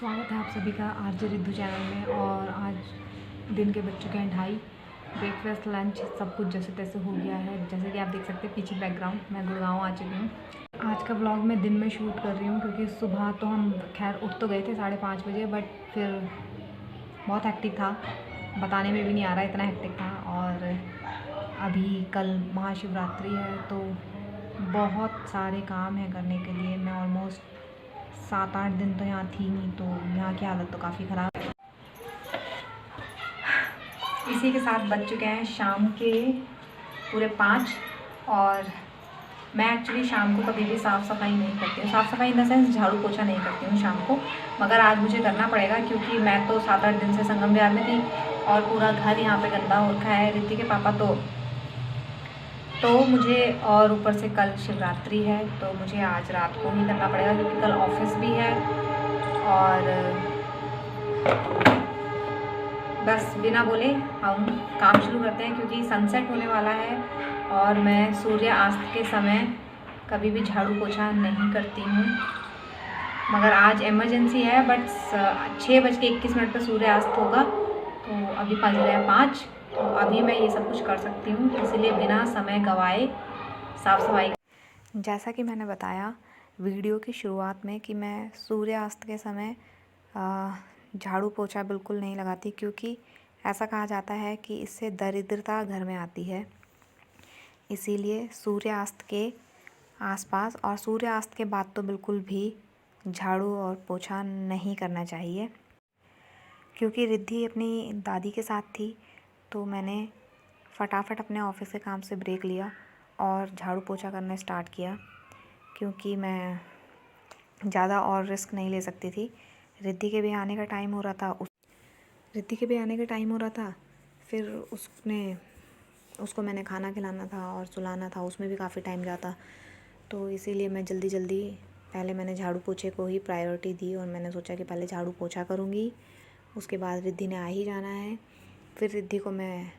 स्वागत है आप सभी का आरजे रिद्धू चैनल में। और आज दिन के बज चुके हैं 2:30। ब्रेकफास्ट लंच सब कुछ जैसे तैसे हो गया है। जैसे कि आप देख सकते हैं पीछे बैकग्राउंड, मैं गुड़गांव आ चुकी हूँ। आज का ब्लॉग मैं दिन में शूट कर रही हूँ क्योंकि सुबह तो हम खैर उठ तो गए थे 5:30 बजे, बट फिर बहुत हेक्टिक था, बताने में भी नहीं आ रहा इतना हेक्टिक था। और अभी कल महाशिवरात्रि है तो बहुत सारे काम हैं करने के लिए। मैं ऑलमोस्ट 7-8 दिन तो यहाँ थी नहीं, तो यहाँ की हालत तो काफ़ी ख़राब है। इसी के साथ बज चुके हैं शाम के पूरे 5। और मैं एक्चुअली शाम को कभी भी साफ़ सफाई नहीं करती हूँ। साफ़ सफाई इन द सेंस झाड़ू पोछा नहीं करती हूँ शाम को, मगर आज मुझे करना पड़ेगा क्योंकि मैं तो 7-8 दिन से संगम विहार में थी और पूरा घर यहाँ पे गंदा हो रखा है। रिद्धि के पापा तो मुझे, और ऊपर से कल शिवरात्रि है तो मुझे आज रात को ही करना पड़ेगा क्योंकि कल ऑफिस भी है। और बस बिना बोले हम काम शुरू करते हैं क्योंकि सनसेट होने वाला है और मैं सूर्यास्त के समय कभी भी झाड़ू पोछा नहीं करती हूँ। मगर आज इमरजेंसी है, बट 6:21 पर सूर्यास्त होगा तो अभी बज रहे हैं 5, तो अभी मैं ये सब कुछ कर सकती हूँ, इसलिए बिना समय गवाए साफ़ सफाई। जैसा कि मैंने बताया वीडियो की शुरुआत में कि मैं सूर्यास्त के समय झाड़ू पोछा बिल्कुल नहीं लगाती क्योंकि ऐसा कहा जाता है कि इससे दरिद्रता घर में आती है। इसीलिए सूर्यास्त के आसपास और सूर्यास्त के बाद तो बिल्कुल भी झाड़ू और पोछा नहीं करना चाहिए। क्योंकि रिद्धि अपनी दादी के साथ थी तो मैंने फटाफट अपने ऑफिस के काम से ब्रेक लिया और झाड़ू पोछा करना स्टार्ट किया क्योंकि मैं ज़्यादा और रिस्क नहीं ले सकती थी। रिद्धि के भी आने का टाइम हो रहा था, फिर उसको मैंने खाना खिलाना था और सुलाना था, उसमें भी काफ़ी टाइम जाता। तो इसीलिए मैं जल्दी पहले मैंने झाड़ू पोछे को ही प्रायोरिटी दी और मैंने सोचा कि पहले झाड़ू पोछा करूँगी, उसके बाद रिद्धि ने आ ही जाना है। फिर रिद्धि को मैं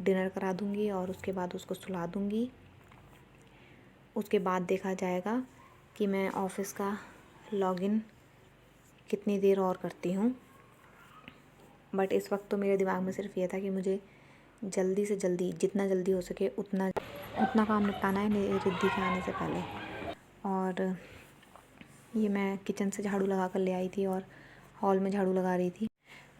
डिनर करा दूँगी और उसके बाद उसको सुला दूँगी। उसके बाद देखा जाएगा कि मैं ऑफ़िस का लॉगिन कितनी देर और करती हूँ। बट इस वक्त तो मेरे दिमाग में सिर्फ ये था कि मुझे जल्दी से जल्दी, जितना जल्दी हो सके उतना काम निपटाना है मेरी रिद्धि के आने से पहले। और ये मैं किचन से झाड़ू लगा कर ले आई थी और हॉल में झाड़ू लगा रही थी।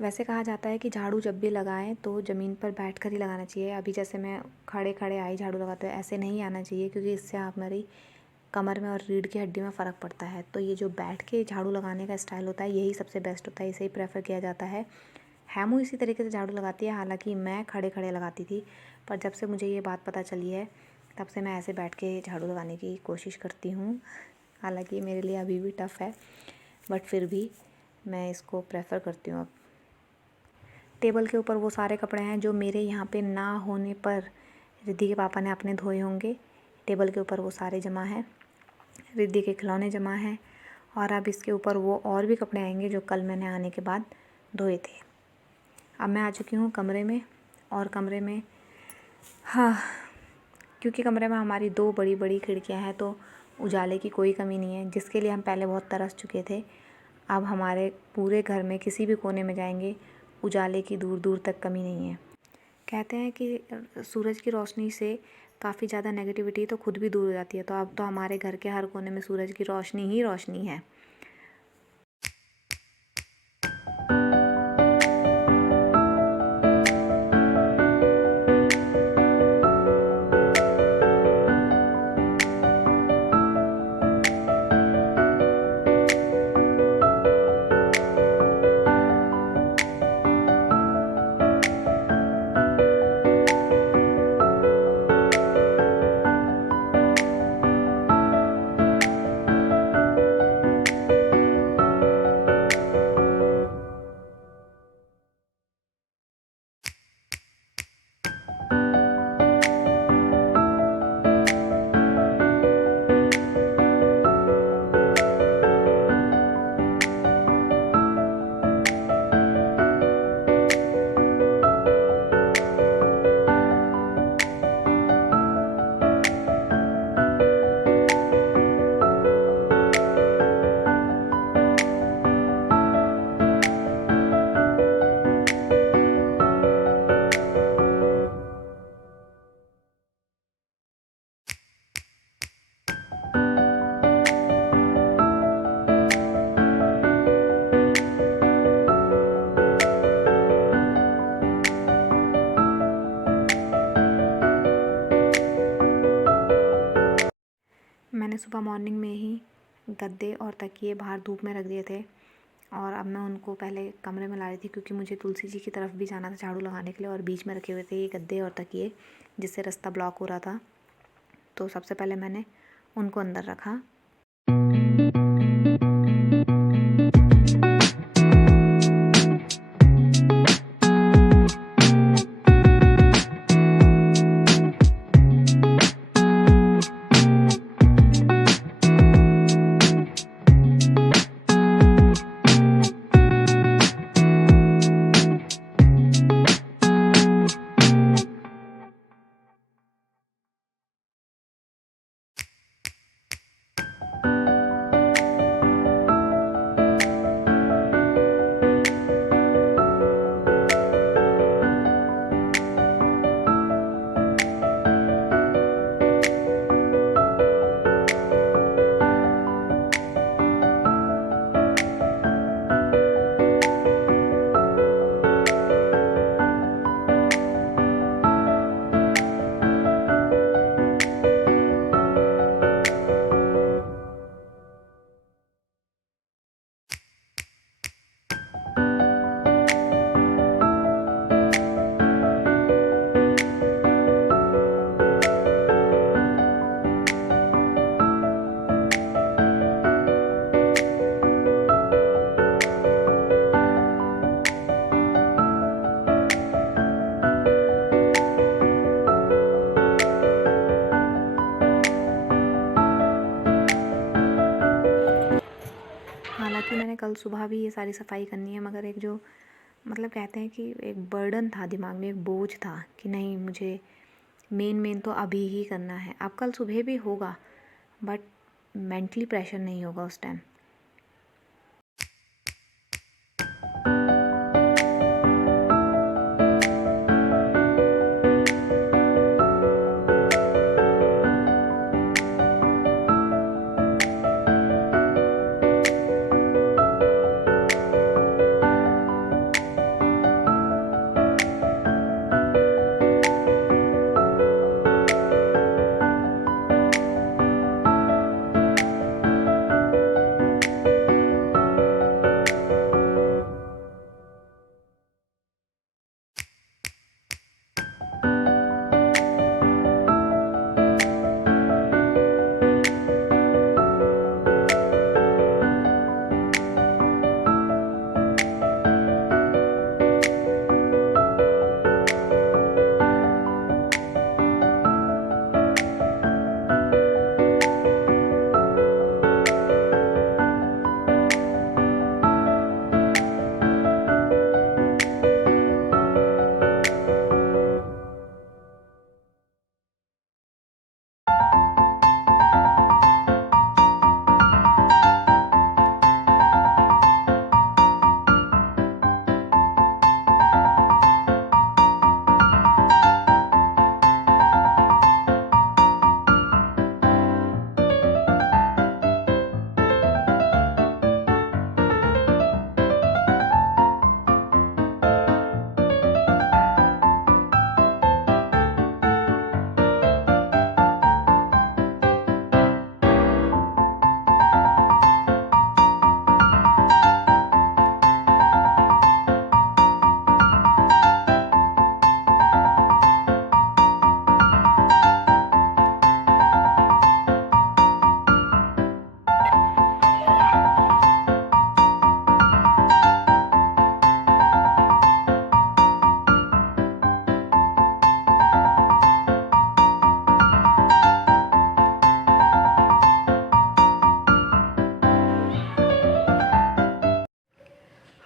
वैसे कहा जाता है कि झाड़ू जब भी लगाएं तो ज़मीन पर बैठकर ही लगाना चाहिए। अभी जैसे मैं खड़े आई झाड़ू लगाते हुए, ऐसे नहीं आना चाहिए क्योंकि इससे हमारी कमर में और रीढ़ की हड्डी में फ़र्क पड़ता है। तो ये जो बैठ के झाड़ू लगाने का स्टाइल होता है यही सबसे बेस्ट होता है, इसे ही प्रेफर किया जाता है। हैमू इसी तरीके से झाड़ू लगाती है, हालांकि मैं खड़े लगाती थी, पर जब से मुझे ये बात पता चली है तब से मैं ऐसे बैठ के झाड़ू लगाने की कोशिश करती हूँ। हालांकि मेरे लिए अभी भी टफ़ है, बट फिर भी मैं इसको प्रेफर करती हूँ। अब टेबल के ऊपर वो सारे कपड़े हैं जो मेरे यहाँ पे ना होने पर रिद्धि के पापा ने अपने धोए होंगे। टेबल के ऊपर वो सारे जमा हैं, रिद्धि के खिलौने जमा हैं, और अब इसके ऊपर वो और भी कपड़े आएंगे जो कल मैंने आने के बाद धोए थे। अब मैं आ चुकी हूँ कमरे में, और कमरे में क्योंकि कमरे में हमारी 2 बड़ी खिड़कियाँ हैं तो उजाले की कोई कमी नहीं है, जिसके लिए हम पहले बहुत तरस चुके थे। अब हमारे पूरे घर में किसी भी कोने में जाएंगे उजाले की दूर तक कमी नहीं है। कहते हैं कि सूरज की रोशनी से काफ़ी ज़्यादा नेगेटिविटी तो खुद भी दूर हो जाती है, तो अब तो हमारे घर के हर कोने में सूरज की रोशनी ही रोशनी है। सुबह मॉर्निंग में ही गद्दे और तकिए बाहर धूप में रख दिए थे और अब मैं उनको पहले कमरे में ला रही थी क्योंकि मुझे तुलसी जी की तरफ भी जाना था झाड़ू लगाने के लिए, और बीच में रखे हुए थे ये गद्दे और तकिए जिससे रास्ता ब्लॉक हो रहा था। तो सबसे पहले मैंने उनको अंदर रखा। हालांकि मैंने कल सुबह भी ये सारी सफाई करनी है, मगर एक जो मतलब कहते हैं कि एक बर्डन था दिमाग में, एक बोझ था कि नहीं मुझे मेन तो अभी ही करना है। अब कल सुबह भी होगा बट मेंटली प्रेशर नहीं होगा उस टाइम।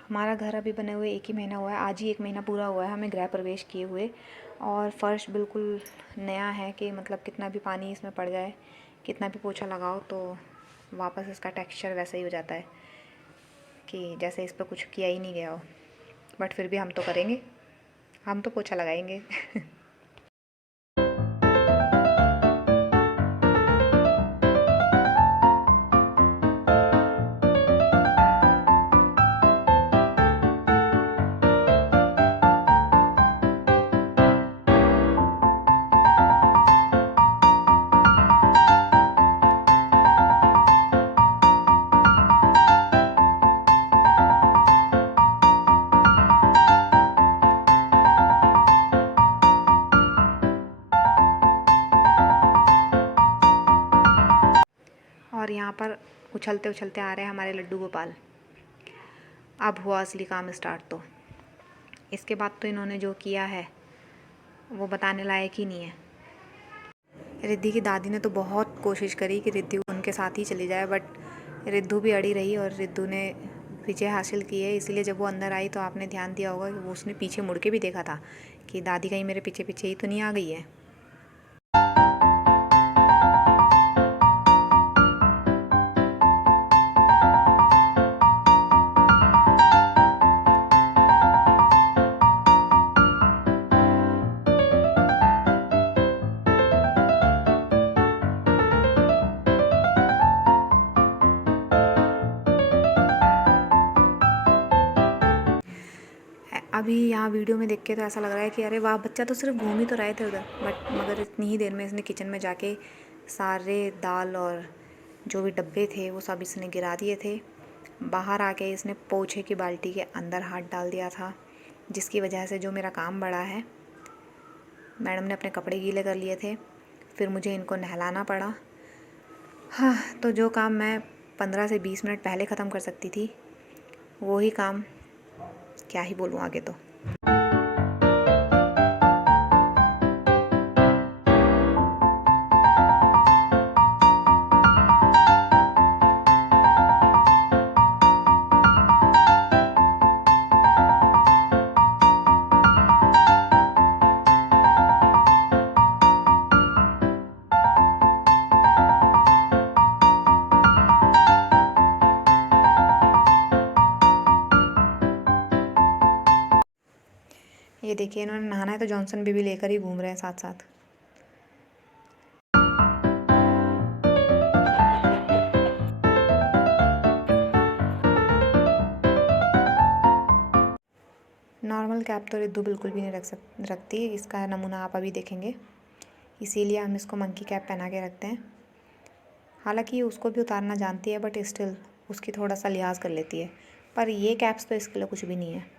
हमारा घर अभी बने हुए 1 ही महीना हुआ है, आज ही 1 महीना पूरा हुआ है हमें गृह प्रवेश किए हुए, और फर्श बिल्कुल नया है कि मतलब कितना भी पानी इसमें पड़ जाए, कितना भी पोछा लगाओ तो वापस इसका टेक्सचर वैसा ही हो जाता है कि जैसे इस पर कुछ किया ही नहीं गया हो। बट फिर भी हम तो करेंगे, हम तो पोछा लगाएंगे। उछलते उछलते आ रहे हैं हमारे लड्डू गोपाल। अब हुआ असली काम स्टार्ट। तो इसके बाद तो इन्होंने जो किया है वो बताने लायक ही नहीं है। रिद्धि की दादी ने तो बहुत कोशिश करी कि रिद्धि उनके साथ ही चली जाए, बट रिद्धू भी अड़ी रही और रिद्धू ने विजय हासिल की है। इसीलिए जब वो अंदर आई तो आपने ध्यान दिया होगा कि वो उसने पीछे मुड़ के भी देखा था कि दादी कहीं मेरे पीछे पीछे ही तो नहीं आ गई है। अभी यहाँ वीडियो में देख के तो ऐसा लग रहा है कि अरे वाह, बच्चा तो सिर्फ घूम ही तो रहे थे उधर, बट मगर इतनी ही देर में इसने किचन में जाके सारे दाल और जो भी डब्बे थे वो सब इसने गिरा दिए थे। बाहर आके इसने पोछे की बाल्टी के अंदर हाथ डाल दिया था, जिसकी वजह से जो मेरा काम बढ़ा है। मैडम ने अपने कपड़े गीले कर लिए थे, फिर मुझे इनको नहलाना पड़ा। हाँ, तो जो काम मैं 15 से 20 मिनट पहले ख़त्म कर सकती थी वो ही काम क्या ही बोलूँ आगे। तो ये देखिए, इन्होंने नहाना है तो जॉनसन बेबी लेकर ही घूम रहे हैं साथ साथ। नॉर्मल कैप तो रिद्धू बिल्कुल भी नहीं रखती, इसका नमूना आप अभी देखेंगे। इसीलिए हम इसको मंकी कैप पहना के रखते हैं। हालांकि उसको भी उतारना जानती है, बट स्टिल उसकी थोड़ा सा लिहाज कर लेती है। पर ये कैप्स तो इसके लिए कुछ भी नहीं है,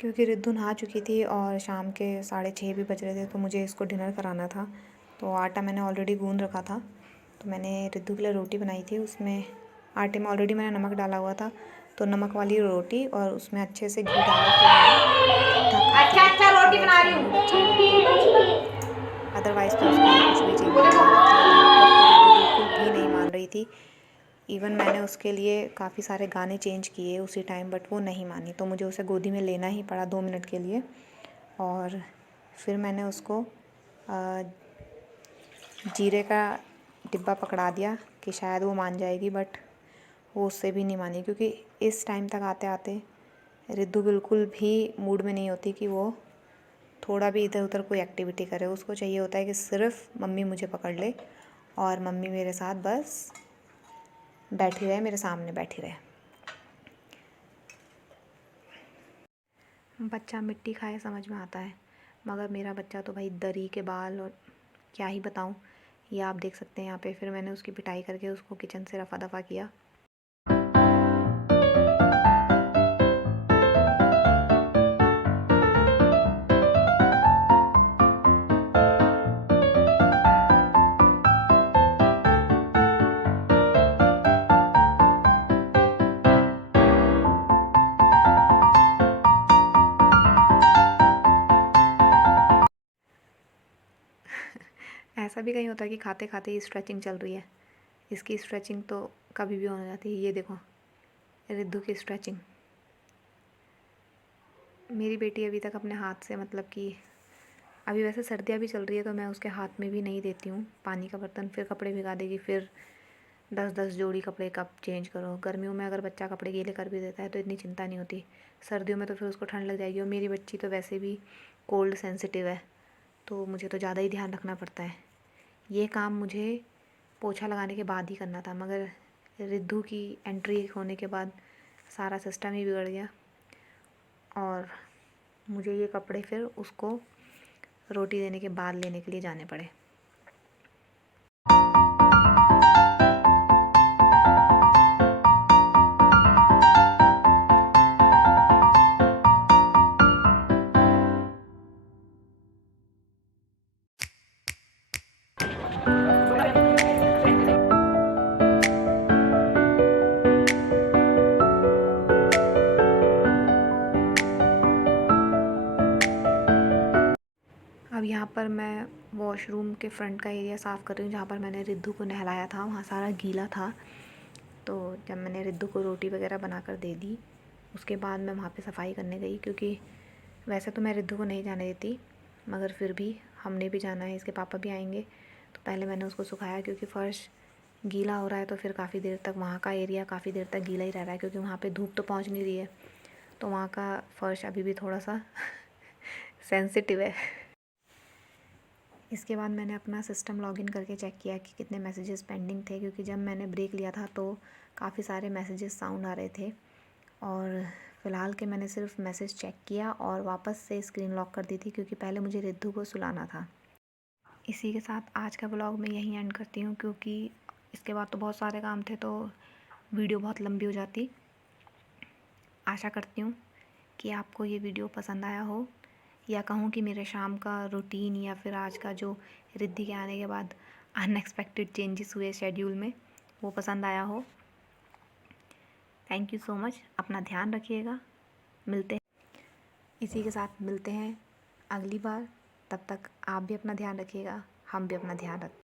क्योंकि रिद्धू नहा चुकी थी और शाम के 6:30 भी बज रहे थे, तो मुझे इसको डिनर कराना था। तो आटा मैंने ऑलरेडी गूंद रखा था, तो मैंने रिद्धू के लिए रोटी बनाई थी। उसमें आटे में ऑलरेडी मैंने नमक डाला हुआ था, तो नमक वाली रोटी और उसमें अच्छे से घी डाला तो अच्छा रोटी बना रही हूँ। अदरवाइज़ तो उसको कुछ भी चाहिए, बिल्कुल भी नहीं मान रही थी। इवन मैंने उसके लिए काफ़ी सारे गाने चेंज किए उसी टाइम, बट वो नहीं मानी, तो मुझे उसे गोदी में लेना ही पड़ा 2 मिनट के लिए। और फिर मैंने उसको जीरे का डिब्बा पकड़ा दिया कि शायद वो मान जाएगी, बट वो उससे भी नहीं मानी, क्योंकि इस टाइम तक आते आते रिद्धू बिल्कुल भी मूड में नहीं होती कि वो थोड़ा भी इधर उधर कोई एक्टिविटी करे। उसको चाहिए होता है कि सिर्फ मम्मी मुझे पकड़ ले और मम्मी मेरे साथ बस बैठी रहे, मेरे सामने बैठी रहे। बच्चा मिट्टी खाए समझ में आता है, मगर मेरा बच्चा तो भाई दरी के बाल, और क्या ही बताऊं। ये आप देख सकते हैं यहाँ पे। फिर मैंने उसकी पिटाई करके उसको किचन से रफ़ा दफ़ा किया। ऐसा भी कहीं होता है कि खाते खाते ही स्ट्रेचिंग चल रही है। इसकी स्ट्रेचिंग तो कभी भी हो जाती है। ये देखो रिद्धू की स्ट्रेचिंग। मेरी बेटी अभी तक अपने हाथ से, मतलब कि अभी वैसे सर्दियाँ भी चल रही है तो मैं उसके हाथ में भी नहीं देती हूँ पानी का बर्तन। फिर कपड़े भिगा देगी, फिर 10-10 जोड़ी कपड़े कब चेंज करो। गर्मियों में अगर बच्चा कपड़े गीले कर भी देता है तो इतनी चिंता नहीं होती। सर्दियों में तो फिर उसको ठंड लग जाएगी, और मेरी बच्ची तो वैसे भी कोल्ड सेंसिटिव है, तो मुझे तो ज़्यादा ही ध्यान रखना पड़ता है। ये काम मुझे पोछा लगाने के बाद ही करना था, मगर रिद्धू की एंट्री होने के बाद सारा सिस्टम ही बिगड़ गया, और मुझे ये कपड़े फिर उसको रोटी देने के बाद लेने के लिए जाने पड़े। यहाँ पर मैं वॉशरूम के फ्रंट का एरिया साफ़ कर रही हूँ, जहाँ पर मैंने रिद्धू को नहलाया था, वहाँ सारा गीला था। तो जब मैंने रिद्धू को रोटी वगैरह बनाकर दे दी, उसके बाद मैं वहाँ पे सफाई करने गई, क्योंकि वैसे तो मैं रिद्धू को नहीं जाने देती, मगर फिर भी हमने भी जाना है, इसके पापा भी आएंगे। तो पहले मैंने उसको सुखाया, क्योंकि फ़र्श गीला हो रहा है, तो फिर काफ़ी देर तक वहाँ का एरिया काफ़ी देर तक गीला ही रह रहा है, क्योंकि वहाँ पे धूप तो पहुँच नहीं रही है, तो वहाँ का फ़र्श अभी भी थोड़ा सा सेंसिटिव है। इसके बाद मैंने अपना सिस्टम लॉगिन करके चेक किया कि कितने मैसेजेस पेंडिंग थे, क्योंकि जब मैंने ब्रेक लिया था तो काफ़ी सारे मैसेजेस साउंड आ रहे थे। और फ़िलहाल के मैंने सिर्फ मैसेज चेक किया और वापस से स्क्रीन लॉक कर दी थी, क्योंकि पहले मुझे रिद्धू को सुलाना था। इसी के साथ आज का व्लॉग मैं यहीं एंड करती हूँ, क्योंकि इसके बाद तो बहुत सारे काम थे, तो वीडियो बहुत लंबी हो जाती। आशा करती हूँ कि आपको ये वीडियो पसंद आया हो, या कहूँ कि मेरे शाम का रूटीन या फिर आज का जो रिद्धि के आने के बाद अनएक्सपेक्टेड चेंजेस हुए शेड्यूल में, वो पसंद आया हो। Thank you so much. अपना ध्यान रखिएगा। मिलते हैं, इसी के साथ मिलते हैं अगली बार। तब तक आप भी अपना ध्यान रखिएगा, हम भी अपना ध्यान रखते हैं।